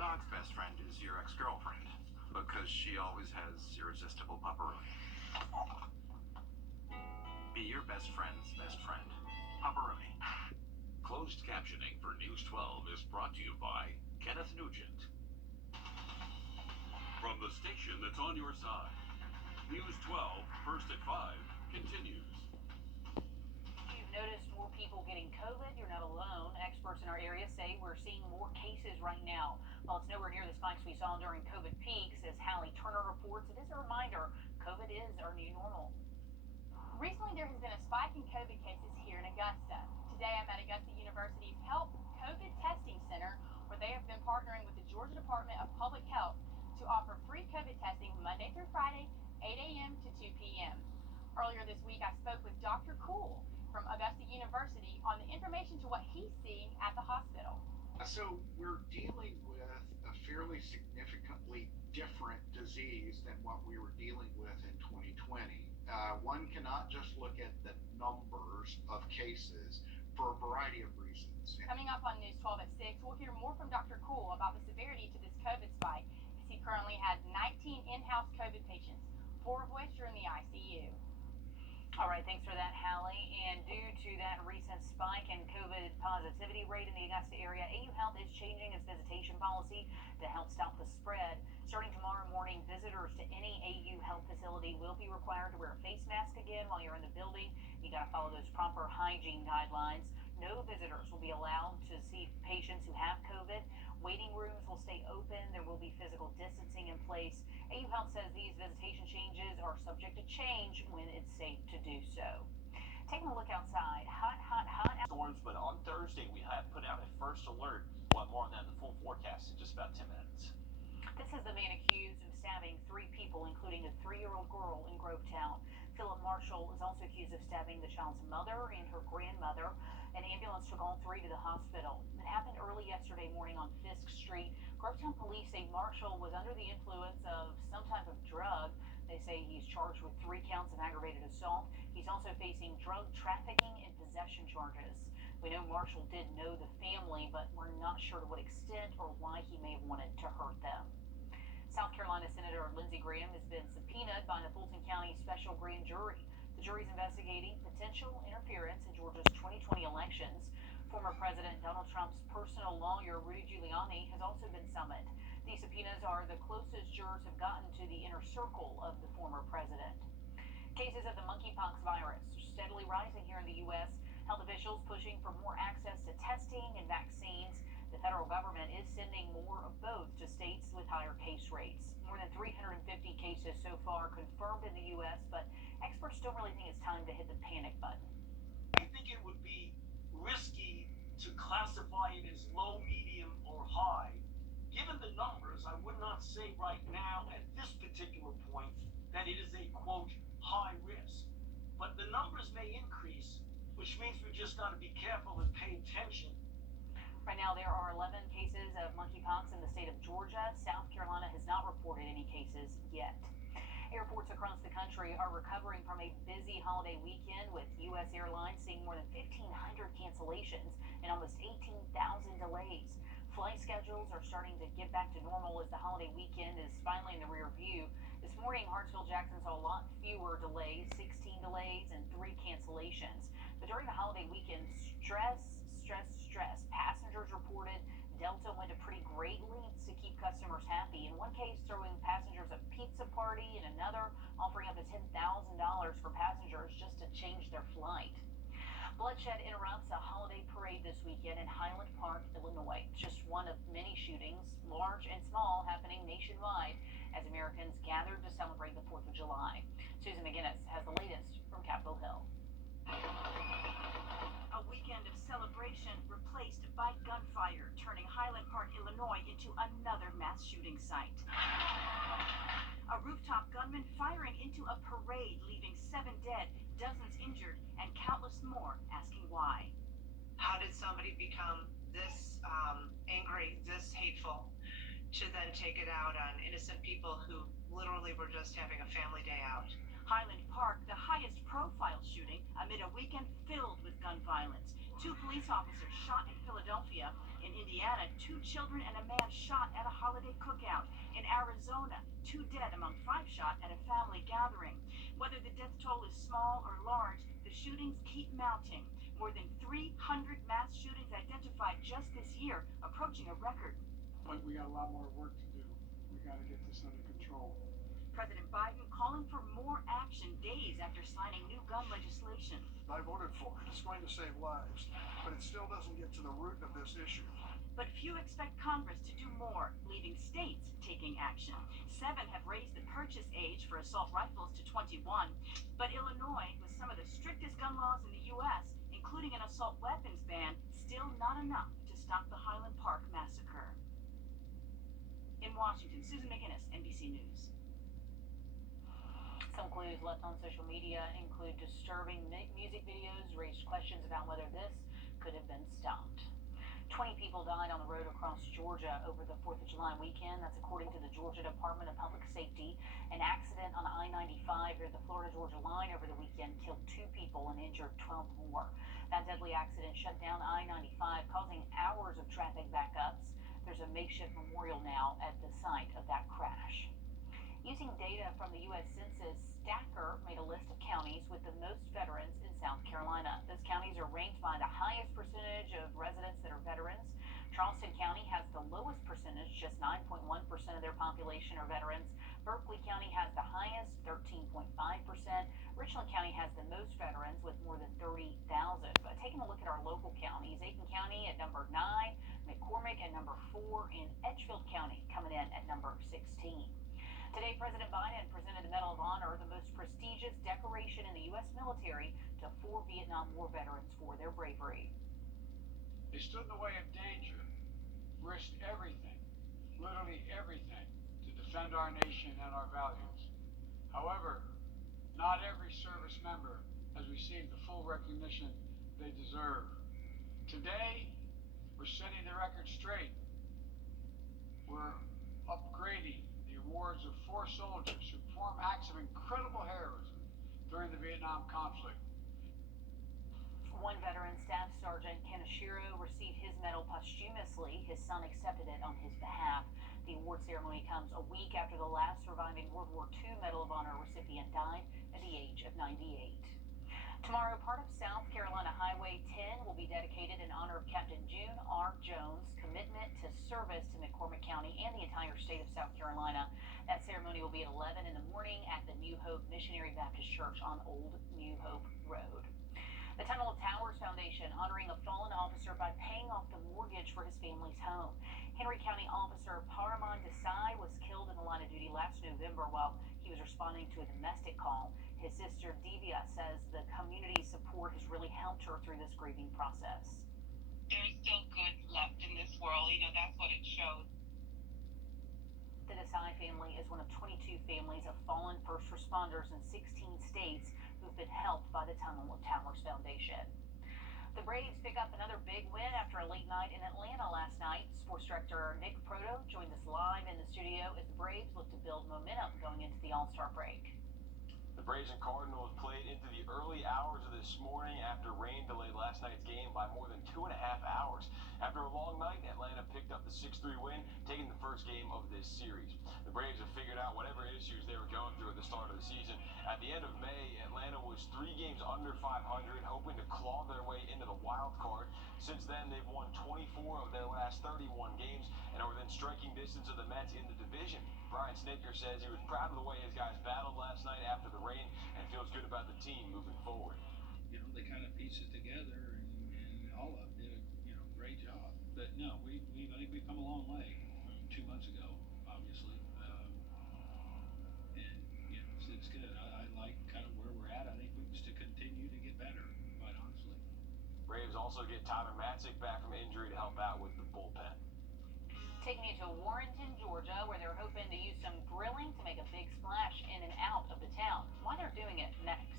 dog's best friend is your ex-girlfriend, because she always has irresistible pepperoni. Be your best friend's best friend. Pepperoni. Closed captioning for News 12 is brought to you by Kenneth Nugent. From the station that's on your side, News 12, first at 5, continues. You've noticed more people getting COVID. You're not alone. Experts in our area say we're seeing more cases right now. While it's nowhere near the spikes we saw during COVID peaks, as Hallie Turner reports, it is a reminder COVID is our new normal. Recently, there has been a spike in COVID cases here in Augusta. Today, I'm at Augusta University's Help COVID Testing Center, where they have been partnering with the Georgia Department of Public Health to offer free COVID testing Monday through Friday, 8 a.m. to 2 p.m. Earlier this week, I spoke with Dr. Cool from Augusta University on the information to what he's seeing at the hospital. So we're dealing with a fairly significantly different disease than what we were dealing with in 2020. One cannot just look at the numbers of cases for a variety of reasons. Coming up on News 12 at 6, we'll hear more from Dr. Cool about the severity to this COVID spike, as he currently has 19 in-house COVID patients, 4 of which are in the ICU. All right, thanks for that, Hallie. And due to that recent spike in COVID positivity rate in the Augusta area, AU Health is changing its visitation policy to help stop the spread. Starting tomorrow morning, visitors to any AU Health facility will be required to wear a face mask again while you're in the building. You got to follow those proper hygiene guidelines. No visitors will be allowed to see patients who have COVID. Waiting rooms will stay open. There will be physical distancing in place. AU Health says these visitation changes are subject to change when it's safe to do so. Taking a look outside, hot. Storms, but on Thursday we have put out a first alert. We'll have more on that in the full forecast in just about 10 minutes. This is the man accused of stabbing 3 people, including a 3-year-old girl in Grovetown. Philip Marshall is also accused of stabbing the child's mother and her grandmother. An ambulance took all 3 to the hospital. It happened early yesterday morning on Fisk Street. Grovetown police say Marshall was under the influence of some type of drug. They say he's charged with 3 counts of aggravated assault. He's also facing drug trafficking and possession charges. We know Marshall did know the family, but we're not sure to what extent or why he may have wanted to hurt them. South Carolina Senator Lindsey Graham has been subpoenaed by the Fulton County Special Grand Jury. The jury's investigating potential interference in Georgia's 2020 elections. Former President Donald Trump's personal lawyer, Rudy Giuliani, has also been summoned. These subpoenas are the closest jurors have gotten to the inner circle of the former president. Cases of the monkeypox virus are steadily rising here in the U.S. Health officials pushing for more access to testing and vaccines. The federal government is sending more of both to states with higher case rates. More than 350 cases so far confirmed in the U.S., but experts don't really think it's time to hit the panic button. I think it would be risky to classify it as low, medium, or high. Given the numbers, I would not say right now at this particular point that it is a, quote, high risk. But the numbers may increase, which means we just got to be careful and pay attention. Right now, there are 11 cases of monkeypox in the state of Georgia. South Carolina has not reported any cases yet. Airports across the country are recovering from a busy holiday weekend, with U.S. airlines seeing more than 1,500 cancellations and almost 18,000 delays. Flight schedules are starting to get back to normal as the holiday weekend is finally in the rear view. This morning, Hartsville-Jackson saw a lot fewer delays, 16 delays and 3 cancellations. But during the holiday weekend, stress. Passengers reported Delta went to pretty great lengths to keep customers happy. In one case, throwing passengers a pizza party, and another offering up to $10,000 for passengers just to change their flight. Bloodshed interrupts a holiday parade this weekend in Highland Park, Illinois. Just one of many shootings, large and small, happening nationwide as Americans gathered to celebrate the 4th of July. Susan McGinnis has the latest from Capitol Hill. A weekend of celebration replaced by gunfire, turning Highland Park, Illinois into another mass shooting site. A rooftop gunman firing into a parade, leaving 7 dead, dozens injured, and countless more asking why. How did somebody become this angry, this hateful, to then take it out on innocent people who literally were just having a family day out? Highland Park, the highest profile shooting amid a weekend filled with gun violence. 2 police officers shot in Philadelphia. In Indiana, 2 children and a man shot at a holiday cookout. In Arizona, 2 dead among 5 shot at a family gathering. Whether the death toll is small or large, the shootings keep mounting. More than 300 mass shootings identified just this year, approaching a record. But we got a lot more work to do. We got to get this under control. President Biden calling for more action days after signing new gun legislation. I voted for it. It's going to save lives, but it still doesn't get to the root of this issue. But few expect Congress to do more, leaving states taking action. 7 have raised the purchase age for assault rifles to 21, but Illinois, with some of the strictest gun laws in the U.S., including an assault weapons ban, still not enough to stop the Highland Park massacre. In Washington, Susan McGinnis, NBC News. Some clues left on social media include disturbing music videos, raised questions about whether this could have been stopped. 20 people died on the road across Georgia over the 4th of July weekend. That's according to the Georgia Department of Public Safety. An accident on I-95 near the Florida-Georgia line over the weekend killed 2 people and injured 12 more. That deadly accident shut down I-95, causing hours of traffic backups. There's a makeshift memorial now at the site of that crash. Using data from the U.S. Census, Stacker made a list of counties with the most veterans in South Carolina. Those counties are ranked by the highest percentage of residents that are veterans. Charleston County has the lowest percentage, just 9.1% of their population are veterans. Berkeley County has the highest, 13.5%. Richland County has the most veterans with more than 30,000. But taking a look at our local counties, Aiken County at number 9, McCormick at number 4, and Edgefield County coming in at number 16. Today, President Biden presented the Medal of Honor, the most prestigious decoration in the U.S. military, to 4 Vietnam War veterans for their bravery. They stood in the way of danger, risked everything, literally everything, to defend our nation and our values. However, not every service member has received the full recognition they deserve. Today, we're setting the record straight. We're upgrading the awards of 4 soldiers who performed acts of incredible heroism during the Vietnam conflict. One veteran, Staff Sergeant Kaneshiro, received his medal posthumously. His son accepted it on his behalf. The award ceremony comes a week after the last surviving World War II Medal of Honor recipient died at the age of 98. Tomorrow, part of South Carolina Highway 10 will be dedicated in honor of Captain June R. Jones' commitment to service to McCormick County and the entire state of South Carolina. That ceremony will be at 11 in the morning at the New Hope Missionary Baptist Church on Old New Hope Road. The Tunnel of Towers Foundation honoring a fallen officer by paying off the mortgage for his family's home. Henry County Officer Paraman Desai was killed in the line of duty last November while he was responding to a domestic call. His sister Divya says the community support has really helped her through this grieving process. There's still good left in this world. You know, that's what it shows. The Desai family is one of 22 families of fallen first responders in 16 states who've been helped by the Tunnel of Towers Foundation. The Braves pick up another big win after a late night in Atlanta last night. Sports director Nick Proto joined us live in the studio as the Braves look to build momentum going into the All-Star break. The Braves and Cardinals played into the early hours of this morning after rain delayed last night's game by more than 2.5 hours. After a long night, Atlanta picked up the 6-3 win, taking the first game of this series. The Braves have figured out whatever issues they were going through at the start of the season. At the end of May, Atlanta was 3 games under 500, hoping to claw their way into the wild card. Since then, they've won 24 of their last 31 games and are within striking distance of the Mets in the division. Brian Snitker says he was proud of the way his guys battled last night after the rain and feels good about the team moving forward. You know, they kind of pieced it together, and all of them did a great job. But no, I think we've come a long way from 2 months ago, obviously. And you know, it's good. I like kind of where we're at. I think we can still continue to get better, quite honestly. Braves also get Tyler Matzik back from injury to help out with the bullpen. Taking you to Warrenton, Georgia, where they're hoping to use some grilling to make a big splash in and out of the town. Why they're doing it next.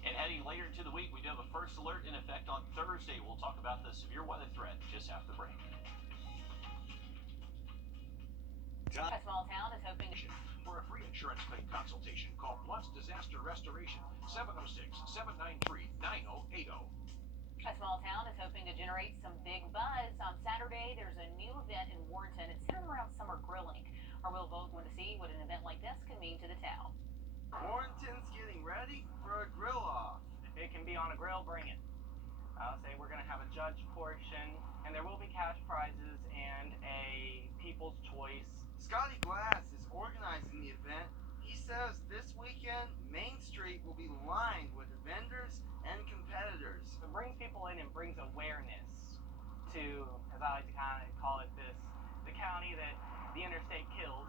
And heading later into the week, we do have a first alert in effect on Thursday. We'll talk about the severe weather threat just after the break. A small town is hoping to... For a free insurance claim consultation, call Plus Disaster Restoration, 706-793-9080. A small town is hoping to generate some big buzz. On Saturday, there's a new event in Warrenton. It's centered around summer grilling. Our Wrdw went to see what an event like this could mean to the town. Warrenton's getting ready for a grill off. If it can be on a grill, bring it. I'll say we're going to have a judge portion, and there will be cash prizes and a people's choice. Scotty Glass is organizing the event. He says this weekend, Main Street will be lined with vendors and competitors. It brings people in and brings awareness to, as I like to kind of call it this, the county that the interstate killed.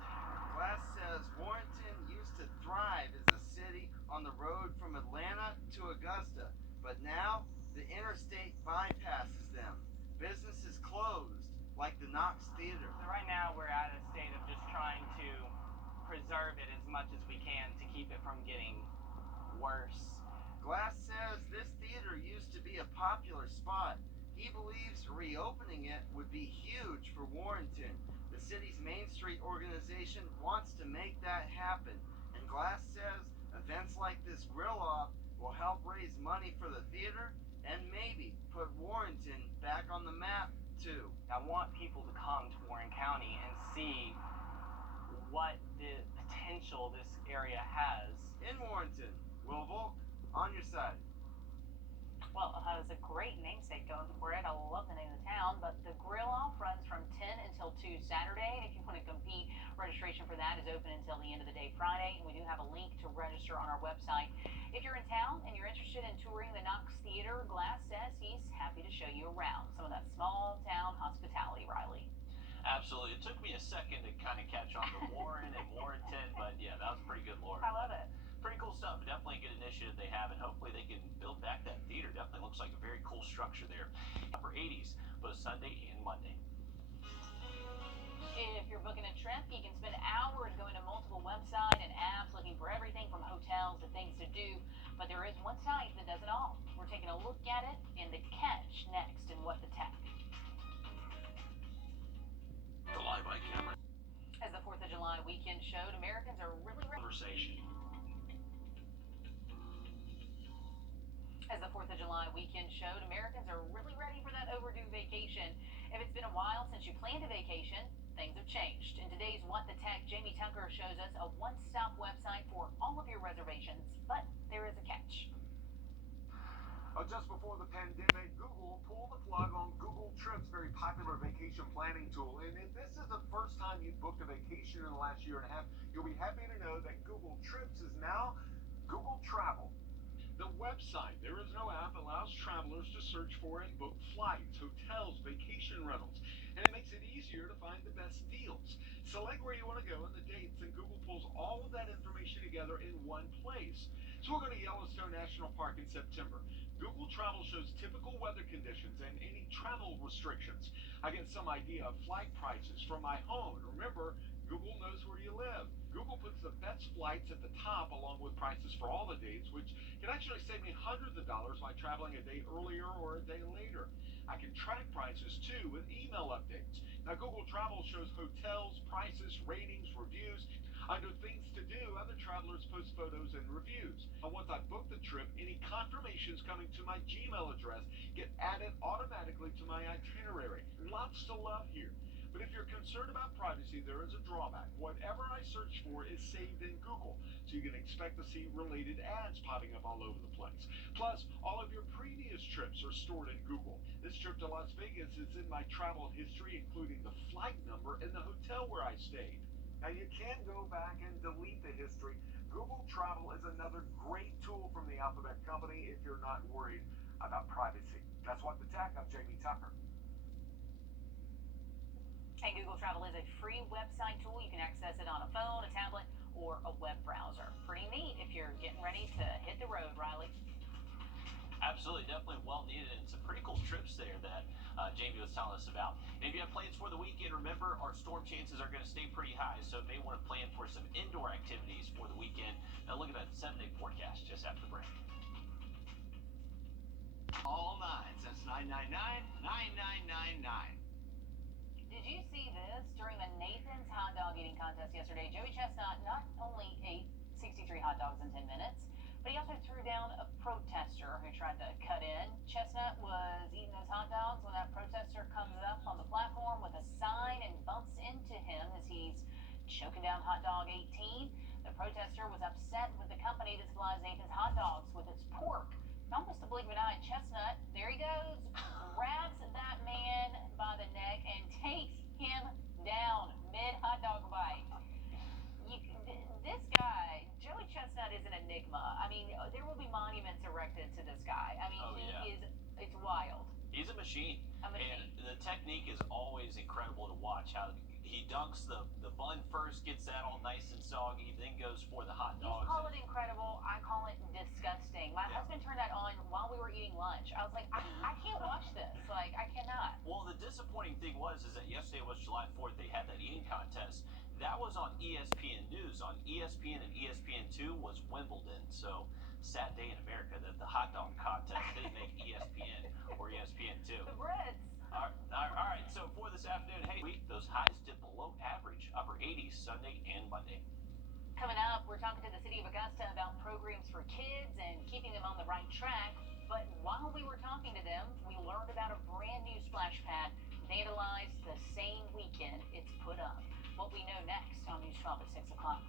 Glass says Warrenton used to thrive as a city on the road from Atlanta to Augusta, but now the interstate bypasses them. Business is closed, like the Knox Theater. So right now we're at a state of just trying to preserve it as much as we can to keep it from getting worse. Glass says this theater used to be a popular spot. He believes reopening it would be huge for Warrenton. The city's Main Street organization wants to make that happen, and Glass says events like this grill-off will help raise money for the theater and maybe put Warrenton back on the map, too. I want people to come to Warren County and see what the potential this area has. In Warrenton, Wrdw, on your side. Well, that was a great namesake going for it. I love the name of the town, but the grill off runs from 10 until 2 Saturday. If you want to compete, registration for that is open until the end of the day Friday, and we do have a link to register on our website. If you're in town and you're interested in touring the Knox Theater, Glass says he's happy to show you around some of that small town hospitality, Riley. Absolutely. It took me a second to kind of catch on to Warren and Warrenton, but yeah, that was pretty good, Laura. I love it. Pretty cool stuff. Definitely a good initiative they have, and hopefully they can build back that theater. Definitely looks like a very cool structure there. Upper 80s, both Sunday and Monday. If you're booking a trip, you can spend hours going to multiple websites and apps looking for everything from hotels to things to do, but there is one site that does it all. We're taking a look at it in the catch next in What the Tech. The live by camera As the 4th of July weekend showed, Americans are really ready. conversation. As the 4th of July weekend showed, Americans are really ready for that overdue vacation. If it's been a while since you planned a vacation, things have changed. In today's What the Tech, Jamie Tucker shows us a one-stop website for all of your reservations, but there is a catch. Just before the pandemic, Google pulled the plug on Google Trips, very popular vacation planning tool. And if this is the first time you've booked a vacation in the last year and a half, you'll be happy to know that Google Trips is now Google Travel. The website, there is no app, allows travelers to search for and book flights, hotels, vacation rentals, and it makes it easier to find the best deals. Select where you want to go and the dates, and Google pulls all of that information together in one place. So we'll go to Yellowstone National Park in September. Google Travel shows typical weather conditions and any travel restrictions. I get some idea of flight prices from my home. Remember, Google knows where you live. Google puts the best flights at the top along with prices for all the dates, which can actually save me hundreds of dollars by traveling a day earlier or a day later. I can track prices too with email updates. Now Google Travel shows hotels, prices, ratings, reviews. Under things to do, other travelers post photos and reviews. And once I book the trip, any confirmations coming to my Gmail address get added automatically to my itinerary. Lots to love here. But if you're concerned about privacy, there is a drawback. Whatever I search for is saved in Google, so you can expect to see related ads popping up all over the place. Plus, all of your previous trips are stored in Google. This trip to Las Vegas is in my travel history, including the flight number and the hotel where I stayed. Now, you can go back and delete the history. Google Travel is another great tool from the Alphabet Company if you're not worried about privacy. That's What the Tech. I'm Jamie Tucker. And Google Travel is a free website tool. You can access it on a phone, a tablet, or a web browser. Pretty neat if you're getting ready to hit the road, Riley. Absolutely, definitely well needed, and some pretty cool trips there that Jamie was telling us about. And if you have plans for the weekend, remember our storm chances are going to stay pretty high, so you may want to plan for some indoor activities for the weekend. Now look at that 7-day forecast just after the break. All nines, that's 999-9999. Did you see this? During the Nathan's hot dog eating contest yesterday, Joey Chestnut not only ate 63 hot dogs in 10 minutes, but But he also threw down a protester who tried to cut in. Chestnut was eating those hot dogs when that protester comes up on the platform with a sign and bumps into him as he's choking down hot dog 18. The protester was upset with the company that supplies Nathan's hot dogs with its pork. Almost to believe it or not, Chestnut, there he goes, grabs that man by the neck and takes him down mid hot dog bite. This guy, Joey Chestnut, is an enigma. I mean, there will be monuments erected to this guy. I mean, it's wild. He's a machine. A machine. And the technique is always incredible to watch. How he dunks the bun first, gets that all nice and soggy, then goes for the hot dogs. You call it incredible. I call it disgusting. My husband turned that on while we were eating lunch. I was like, I can't watch this. Like, I cannot. Well, the disappointing thing is that yesterday was July 4th. They had that eating contest. That was on ESPN News. On ESPN and ESPN2 was Wimbledon. So, sad day in America that the hot dog contest didn't make ESPN or ESPN2. The Brits. All right. So, for this afternoon, hey, those highs dip below average, upper 80s Sunday and Monday. Coming up, we're talking to the city of Augusta about programs for kids and keeping them on the right track. But while we were talking to them, we learned about a brand new splash pad vandalized the same weekend it's put up. What we know next on News 12 at 6 o'clock.